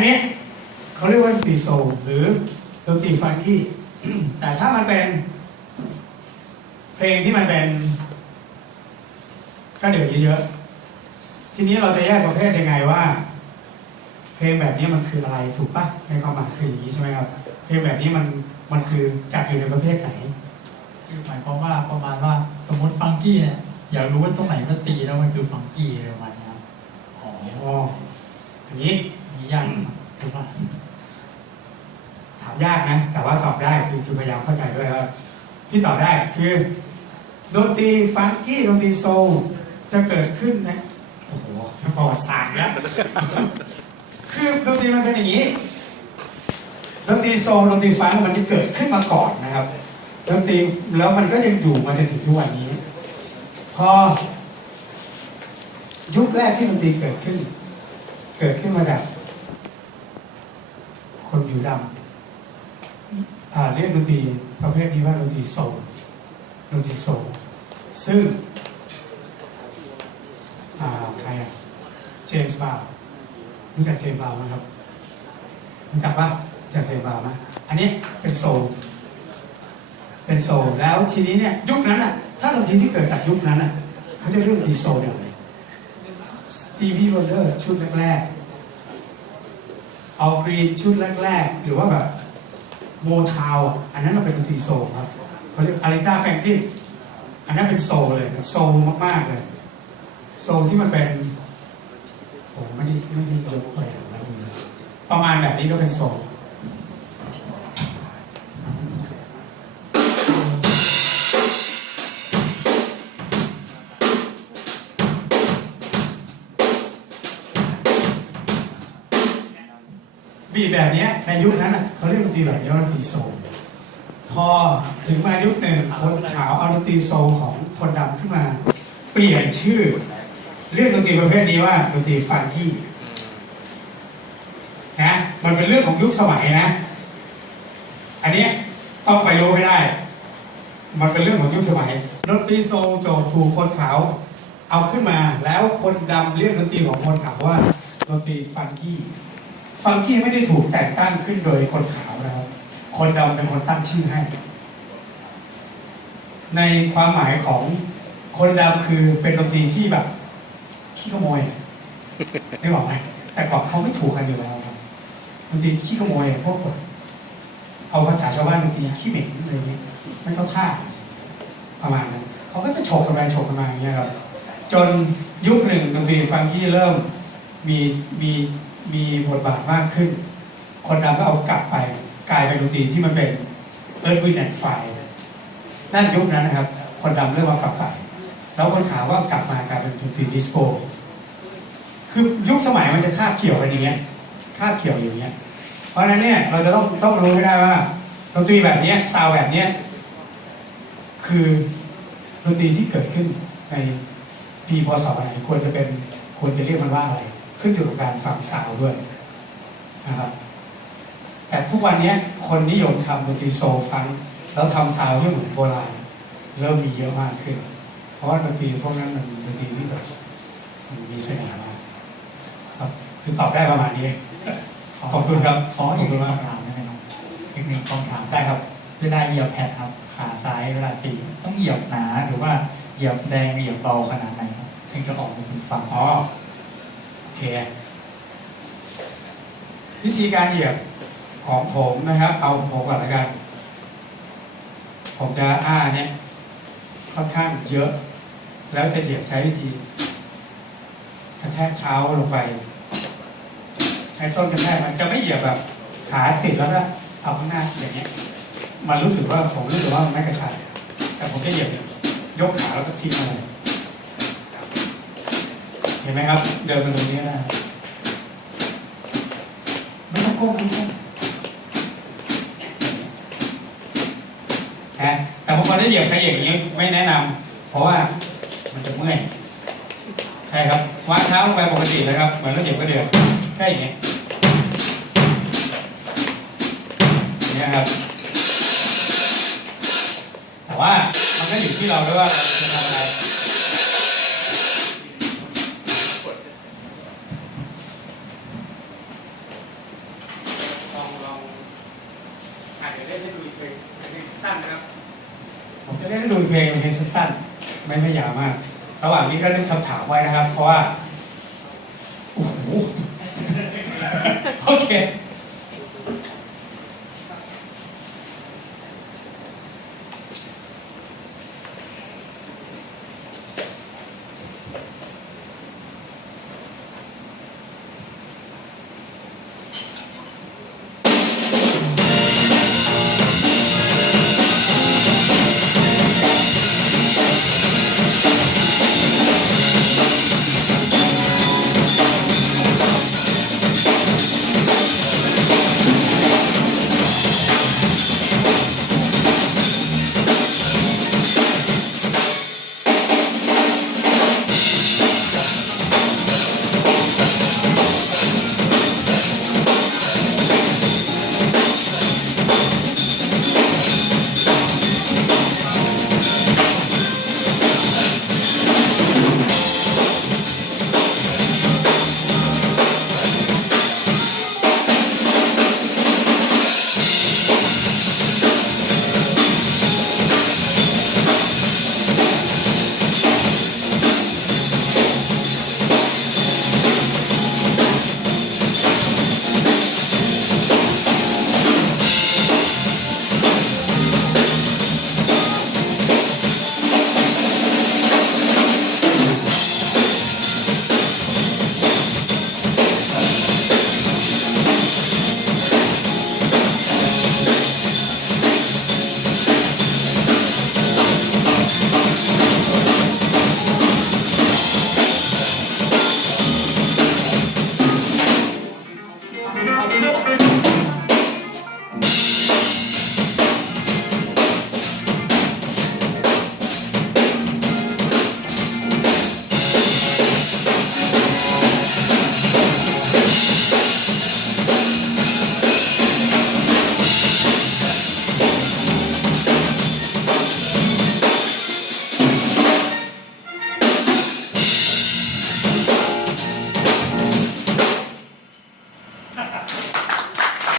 นเนี้ยเขาเรียกว่าดนตรีโซลหรือดนตรีฟังกี้แต่ถ้ามันเป็น เพลงที่มันเป็นก็เดือดเยอะๆ ทีนี้เราจะแยกประเภทยังไงว่า เพลงแบบนี้มันคืออะไรถูกปะในความหมายคืออย่างนี้ใช่ไหมครับ เพลงแบบนี้มันมันคือจัดอยู่ในประเภทไหน คือหมายความว่าประมาณว่าสมมติฟังกี้เนี่ยอยากรู้ว่าตรงไหนมันตีแล้วมันคือฟังกี้อะไรประมาณนี้ครับอ๋ออันนี้อัน นี้ยากครับคือว่าถามยากนะ แต่ว่าตอบได้คือคือพยายามเข้าใจด้วยว่าที่ตอบได้คือดนตรีฟังกี้ดนตรีโซลจะเกิดขึ้นนะโอ้โหประวัติศาสตร์นะคือดนตรีมันเป็นอย่างนี้ดนตรีโซลดนตรีฟังก์มันจะเกิดขึ้นมาก่อนนะครับดนตรีแล้วมันก็ยังอยู่มาจนถึงทุกวันนี้ พอ ยุคแรกที่ดนตรีเกิดขึ้น เกิดขึ้นมาจาก คนผิวดำเรียกดนตรีประเภทนี้ว่าดนตรีโซลดนตรีโซลซึ่งใครอะเจมส์บาวน์รู้จักเจมส์บาวน์ไหมครับรู้จักปะจักเจมส์บาวน์ไหมอันนี้เป็นโซลเป็นโซลแล้วทีนี้เนี่ยยุคนั้นอะถ้าดนตรีที่เกิดจากยุคนั้นอะเขาจะเรียกดนตรีโซลอย่างไรสตีวีวอนเดอร์ชุดแรกๆ เอากรีนชุดแรก ๆ หรือว่าแบบโมทาวอันนั้นมันเป็นดนตรีโซลครับเขาเรียกอาริต้าแฟงกินอันนั้นเป็นโซลเลยโซลมากๆเลย โซลที่มันเป็นผมไม่ได้ไม่ได้ยกไปรอกนะประมาณแบบนี้ก็เป็นโซล บีแบบนี้ในยุคนั้นน่ะเขาเรียกดนตรีแบบนี้ว่าดนตรีโซลพอถึงมายุคหนึ่งคนขาวเอาดนตรีโซลของคนดำขึ้นมา เปลี่ยนชื่อ เรียกดนตรีประเภทนี้ว่าดนตรีฟังกี้นะมันเป็นเรื่องของยุคสมัยนะ อันนี้ต้องไปรู้ให้ได้ มันเป็นเรื่องของยุคสมัยดนตรีโซลโจทถูกคนขาวเอาขึ้นมาแล้วคนดำเรียกดนตรีของคนขาวว่าดนตรีฟังกี้ ฟังกี้ไม่ได้ถูกแต่งตั้งขึ้นโดยคนขาวนะครับคนดำเป็นคนตั้งชื่อให้ ในความหมายของคนดำคือเป็นดนตรีที่แบบขี้ขโมยไม่บอกไหมแต่ก่อนเขาไม่ถูกกันอยู่แล้วครับดนตรีขี้ขโมยพวกแบบเอาภาษาชาวบ้านดนตรีขี้เหม็นอะไรอย่างเงี้ยไม่เข้าท่าประมาณนั้นเขาก็จะโฉกกันไปโฉกกันมาอย่างเงี้ยครับจนยุคหนึ่งดนตรีฟังกี้เริ่มมีมี มีบทบาทมากขึ้น คนดำก็เอากลับไปกลายเป็นดนตรีที่มันเป็นเอิร์ธวินแอนด์ไฟนั่นยุคนั้นนะครับ คนดำเริ่มมากลับไป แล้วคนขาวว่ากลับมากลายเป็นดนตรีดิสโก้คือยุคสมัยมันจะคาบเกี่ยวกันอย่างเงี้ยคาบเกี่ยวอย่างเงี้ย เพราะฉะนั้นเนี่ยเราจะต้องต้องรู้ให้ได้ว่าดนตรีแบบนี้ซาวแบบนี้คือดนตรีที่เกิดขึ้นในปีพศไหนควรจะเป็นควรจะเรียกมันว่าอะไร ขึ้นอยู่กับการฟังซาวด์ด้วยนะครับแต่ทุกวันเนี้ยคนนิยมทำดนตรีโซลฟังก์แล้วทำซาวด์ให้เหมือนโบราณเริ่มมีเยอะมากขึ้น เพราะว่าดนตรีพวกนั้นมันดนตรีที่แบบมันมีเสน่ห์มากครับคือตอบได้ประมาณนี้ ขอบคุณครับขออีกหนึ่งคำถามได้ไหมครับอีกหนึ่งคำถามได้ครับ เวลาเหยียบแผ่นครับขาซ้ายเวลาตีต้องเหยียบหนาหรือว่าเหยียบแดงเหยียบเบาขนาดไหนครับถึงจะออกมาเป็นฟังอ๋อ โอเควิธีการเหยียบของผมนะครับ เอาผมก่อนล้วกัน ผมจะอ้าเนี่ยค่อนข้างเยอะ แล้วจะเหยียบใช้วิธีกระแทกเท้าลงไป ใช้ส้นกระแทกมันจะไม่เหยียบแบบขาติดแล้วก็เอาข้างหน้าอย่างเงี้ย มันรู้สึกว่าผมรู้สึกว่ามันไม่กระชับแต่ผมจะเหยียบยกขาแล้วก็ทิ้งมาเลย ห็นไหมครับ เดินมาตรงนี้นะไม่ต้องก้มไม่ต้องนะแต่บางคนถ้าเหยียบขยงอย่างนี้ไม่แนะนำเพราะว่ามันจะเมื่อยใช่ครับวางเท้าลงไปปกติเลยครับเหมือนเราเหยียบก็เดือดแค่อย่างนี้ยนี้ยครับ แต่ว่ามันก็อยู่ที่เราด้วยว่าเราจะทำอะไร ดูเพลงเพลงสั้นๆไม่ไม่ยาวมาก ระหว่างนี้ก็นึกคำถามไว้นะครับ เพราะว่าโอ้โหโอเค